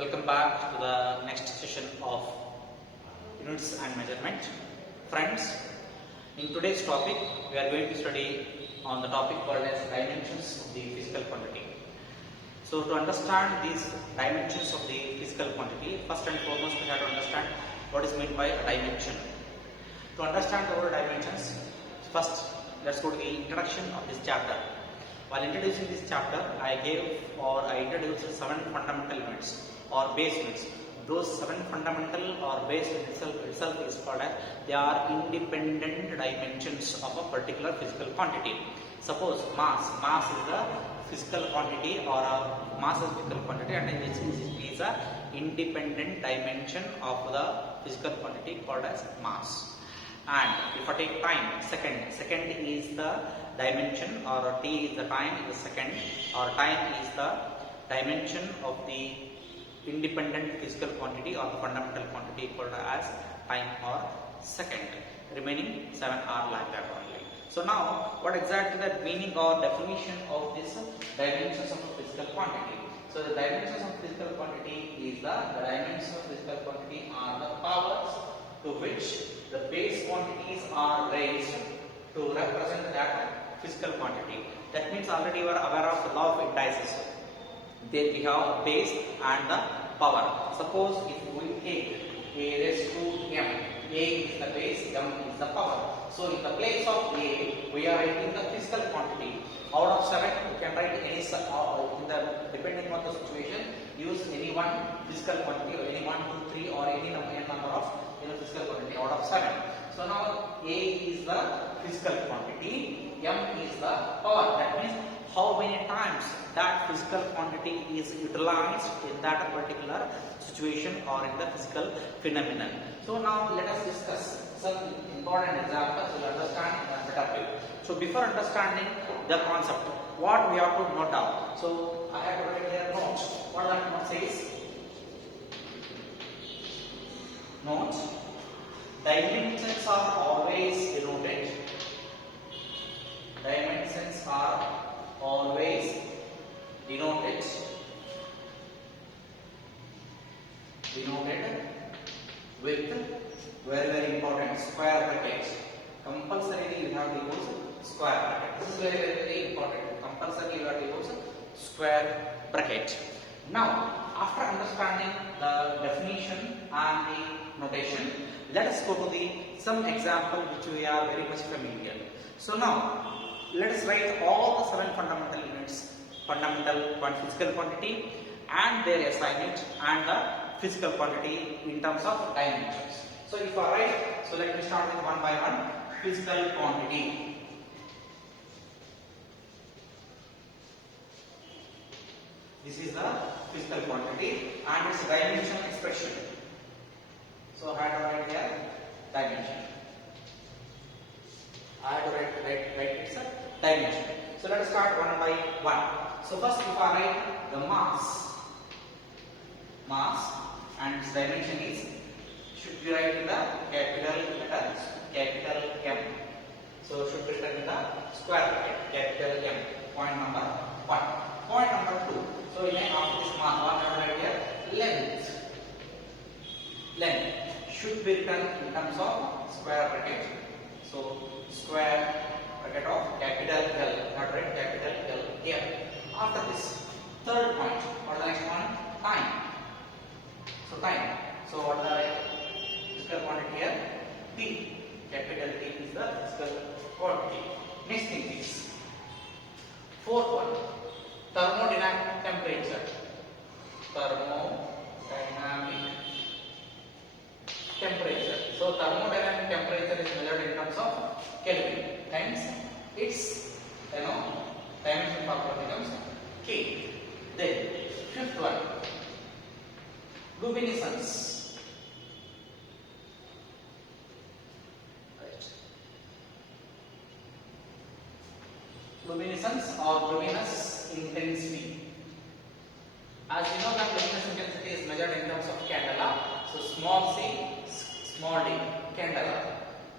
Welcome back to the next session of units and measurement. Friends, in today's topic, we are going to study on the topic called as dimensions of the physical quantity. So, to understand these dimensions of the physical quantity, first and foremost, we have to understand what is meant by a dimension. To understand the word dimensions, first let's go to the introduction of this chapter. While introducing this chapter, I introduced 7 fundamental units or base units. Those 7 fundamental or base units itself is called as they are independent dimensions of a particular physical quantity. Suppose mass is the physical quantity or a mass is physical quantity, and it is a independent dimension of the physical quantity called as mass. And if I take time, second is the dimension, or t is the time, is the second, or time is the dimension of the independent physical quantity or the fundamental quantity called as time or second. Remaining 7 are like that only. So now, what exactly the meaning or definition of this dimensions of a physical quantity? So the dimensions of physical quantity is the dimensions of physical quantity are the powers to which the base quantities are raised to represent that physical quantity. That means already you are aware of the law of indices. There we have base and the power. Suppose if we take a raised to m, a is the base, m is the power. So in the place of a, we are writing the physical quantity. Out of 7, you can write any depending on the situation, use any one physical quantity or any 1, 2, 3 or any number of physical quantity out of 7. So now a is the physical quantity, m is the power. That means how many times that physical quantity is utilized in that particular situation or in the physical phenomenon. So now let us discuss some important examples to understand a better way. So before understanding the concept, what we have to note down. So I have to write here notes. What that note says? Note: dimensions are always denoted. Dimensions are always denoted with very important square bracket. Compulsorily you have to use square bracket. This is very important. Compulsorily you have to use square bracket. Now, after understanding the definition and the notation, let us go to some example which we are very much familiar. So now, let us write all the 7 fundamental units, physical quantity and their assignment and the physical quantity in terms of dimensions. So if I write, so let me start with one by one. Physical quantity. This is the physical quantity and its dimension expression. So I have to write here dimension. I have to write its dimension. So let us start one by one. So first, if I write the mass and its dimension is, should be written in the capital letter, capital M. So should be written in the square bracket, capital M. Point number 1. Point number 2. So after this mass, what I have write here? Length. Length should be written in terms of square bracket. So square bracket of capital L, not right, capital L here. After this, third point, what is the next one? Time. So time. So what is the physical quantity here? T. Capital T is the physical quantity. Next thing is fourth one, thermodynamic temperature. Thermodynamic temperature. So thermodynamic temperature is measured in terms of Kelvin. Hence, its dimension factor becomes K. Then fifth one, luminescence. Right. Luminescence or luminous intensity. As you know that luminous intensity is measured in terms of candela. So small c, small d, candela.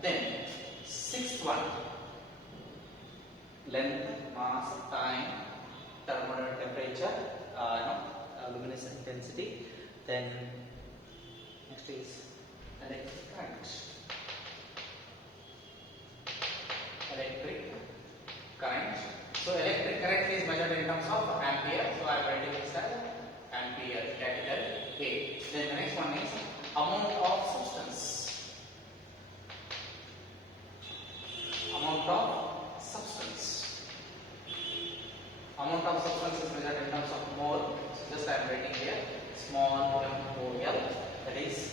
Then sixth one, length, mass, time, thermodynamic temperature, luminous intensity. Then next is electric current. Electric current. So electric current is measured in terms of ampere. So I am writing this as ampere, capital A. Then the next one is amount of substance. Amount of substance. Amount of substance is measured in terms of mole. So just I am writing here small mol, that is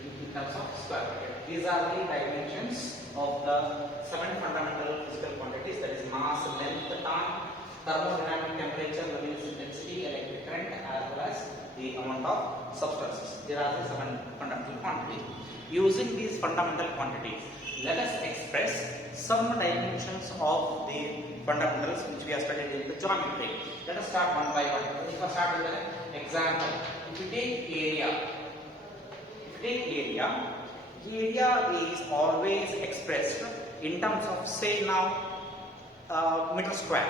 in terms of square bracket. These are the dimensions of the 7 fundamental physical quantities, that is mass, length, time, thermodynamic temperature, luminous intensity, electric current, as well as the amount of substances. There are the 7 fundamental quantities. Using these fundamental quantities, let us express some dimensions of the fundamentals which we have studied in the geometry. Let us start one by one. If I start with an example, if you take area, area is always expressed in terms of, say now, meter square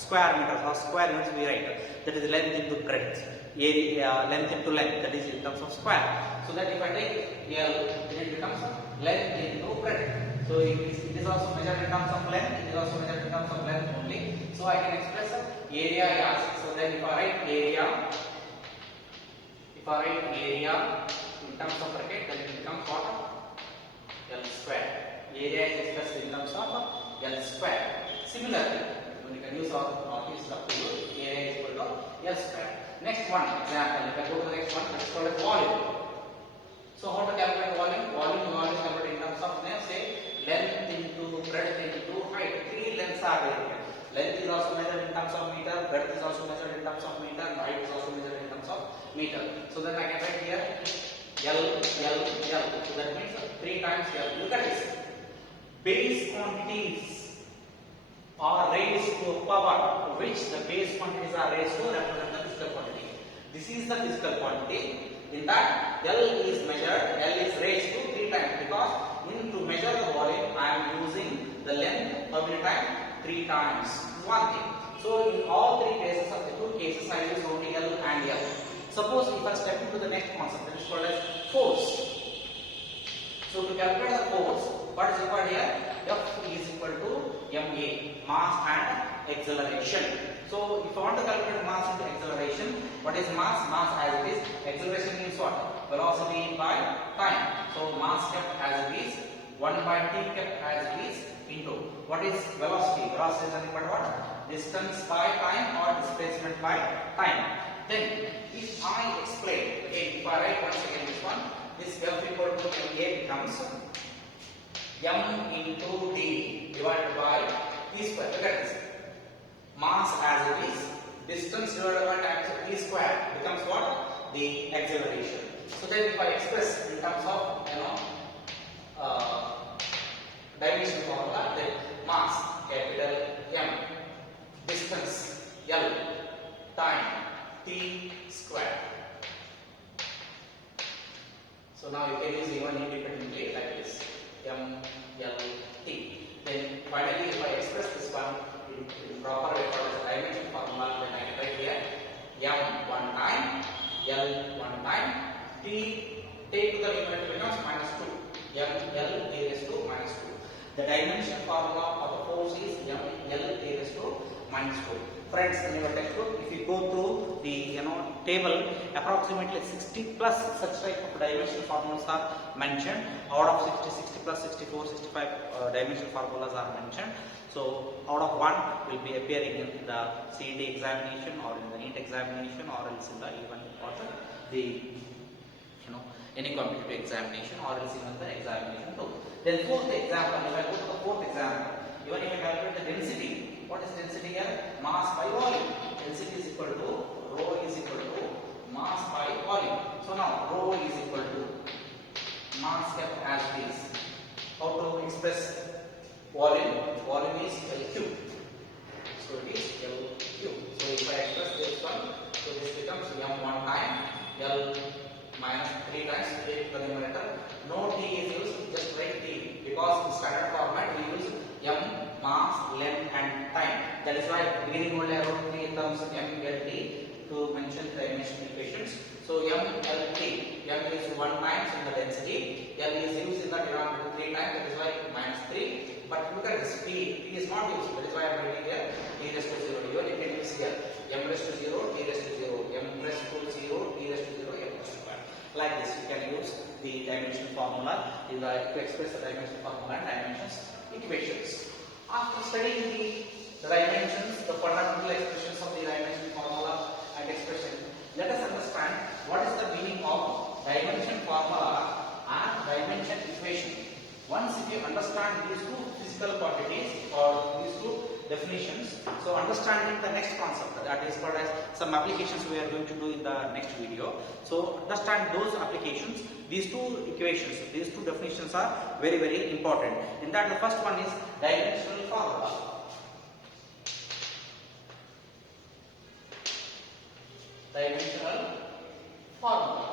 meters or square units we write, that is length into breadth, area length into length, that is in terms of square. So that if I take L, then it becomes length into breadth. So it is also measured in terms of length, it is also measured in terms of length only. So I can express area as, so then if I write area in terms of bracket, then it becomes what? L square. Area is expressed in terms of L square. Similarly, we can use our is up to you. Area is equal to L square. Next one example, if I go to the next one, let's call it volume. So how to calculate volume? Volume is always calculated in terms of, say, length into breadth into height. 3 lengths are there. Length is also measured in terms of meter, breadth is also measured in terms of meter, and height is also measured in terms of meter. So then I can write here L. So that means 3 times L. Look at this. Base quantities are raised to a power which the base quantities are raised to represent the physical quantity. This is the physical quantity. In that, L is measured, L is raised to 3 times, because to measure the volume I am using the length how many times? 3 times. One thing. So in all 3 cases of the 2 cases I use only L and L. Suppose if I step into the next concept, that is called as force. So to calculate the force, what is required here? F is equal to ma, mass and acceleration. So if I want to calculate mass and acceleration, what is mass? Mass as it is. Acceleration means what? Velocity by time. So mass kept as it is, 1 by t kept as it is, into what is velocity? Velocity is nothing but what? Distance by time or displacement by time. Then if I explain, okay, if I write once again this one, this F equal to ma becomes m into d divided by t square. Look at this. Mass as it is, distance divided by times of t square becomes what? The acceleration. So then if I express in terms of, dimension formula, then mass capital M, distance L, time t square. So now you can use even independently like this, M, L, T. Then finally if I express this one in proper way for the dimension formula, then I can write here M 1 time, L 1 time, T take to the numerator becomes -2, M, L t raised to -2. The dimension formula of the force is M, L t raised to -2. Friends, in your textbook, if you go through the table, approximately 60 plus such type of dimension formulas are mentioned. Out of 60, 60 plus 64, 65 dimension formulas are mentioned. So out of one will be appearing in the CET examination or in the NEET examination or else in the even or the any competitive examination or else even the examination too. Then fourth example, if I go to the fourth example, even if I calculate the density, what is density here? Mass by volume. Density is equal to rho is equal to mass by volume. So now rho is equal to mass kept as this. How to express volume? Volume is L cube. So it is L cube. So if I express this one, so this becomes M 1 time, L minus 3 times to the numerator. No t is used, just write t, because in standard format we use M, mass, length and time. That is why beginning only I wrote 3 terms M, L, T to mention the dimension equations. So M, L, T M is 1 times in the density, L is used in the denominator 3 times, that is why minus 3. But look at this, P is not used, that is why I am writing here T raised to 0. Even you can use here M raised to 0, T raised to 0, M raised to 0, T raised to 0, M raised to 1. Like this, you can use the dimension formula to express the dimension formula and dimensions equations. After studying the dimensions, the fundamental expressions of the dimension formula and expression, let us understand what is the meaning of dimension formula and dimension equation. Once if you understand these two physical quantities or these two definitions, so understanding the next concept, that is called as some applications we are going to do in the next video. So understand those applications, these two equations, these two definitions are very, very important. In that, the first one is dimensional formula. Dimensional formula.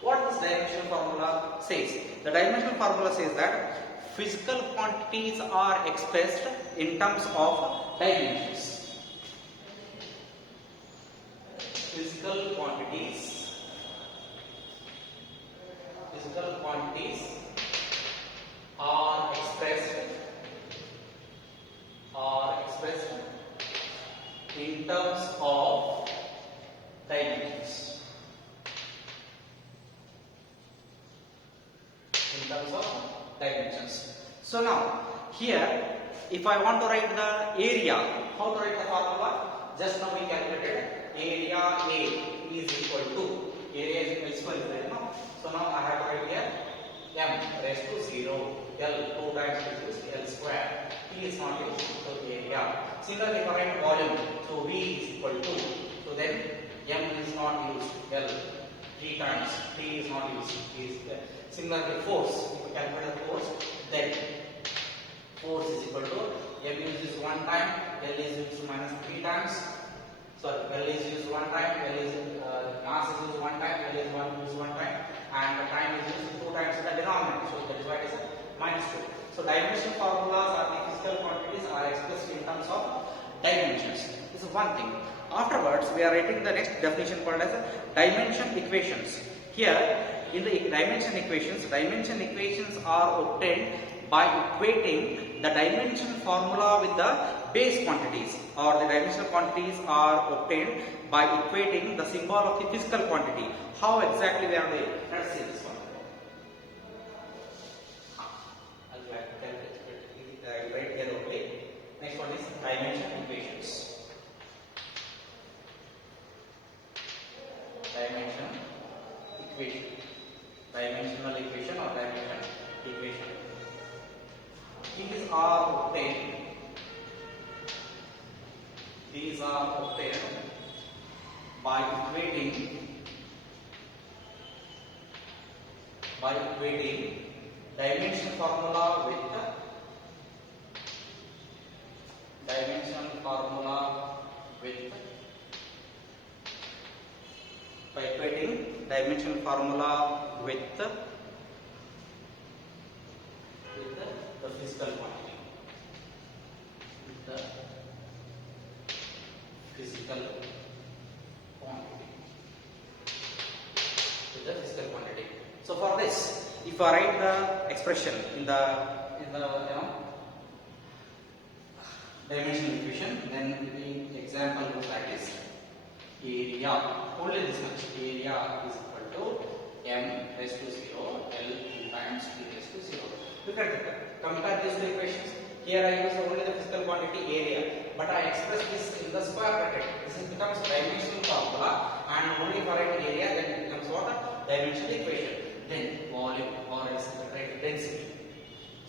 What this dimensional formula says? The dimensional formula says that physical quantities are expressed in terms of dimensions. Physical quantities are expressed in terms of dimensions. In terms of dimensions. So now here, if I want to write the area, how to write the formula? Just now we calculated area A is equal to, area is equal to L square, no? So now I have to write here M raised to 0, L 2 times is L square, T is not used, so area. Similarly, if I write volume, so V is equal to, so then M is not used, L 3 times, T is not used, T is there. Similarly, force, if you calculate the force, then force is equal to M is used 1 time, L is used minus 3 times. Sorry, L is used 1 time, L is mass is used 1 time, L is used 1 time, and the time is used 2 times in the denominator. So that is why it is a minus 2. So dimension formulas or the physical quantities are expressed in terms of dimensions. This is one thing. Afterwards, we are writing the next definition called as dimension equations. Here, in the dimension equations are obtained by equating the dimension formula with the base quantities, or the dimensional quantities are obtained by equating the symbol of the physical quantity. How exactly we are doing? Let's see this one. I'll write here only. Next one is dimension equations. Dimensional equation or dimension equation. These are obtained by equating dimension formula with the physical quantity. So for this, if I write the expression in the dimensional equation, then the example looks like this. Area, only this much, area is equal to M raised to 0, L 2 times T raised to 0. Look at that. Compare these two equations. Here I use only the physical quantity area, but I express this in the square bracket. This becomes dimensional formula, and only for an area, then it becomes what? Dimensional equation. Then volume, or else density.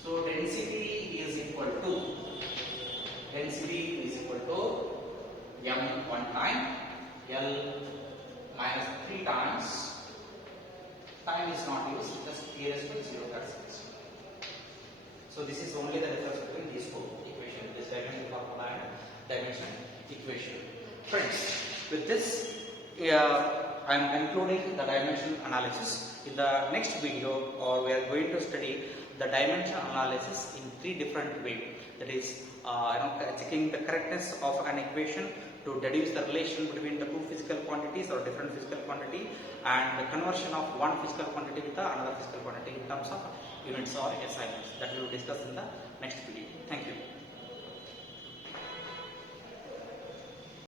So density is equal to M 1 time, L minus 3 times. Time is not used, just T raised to 0. That's it. So this is only the difference between these two equations, this dimension formula and dimension equation. Friends, with this I am concluding the dimension analysis. In the next video, we are going to study the dimension analysis in 3 different ways. That is checking the correctness of an equation to deduce the relation between the two physical quantities or different physical quantity, and the conversion of one physical quantity with another physical quantity in terms of units or SI units. That we will discuss in the next video. Thank you.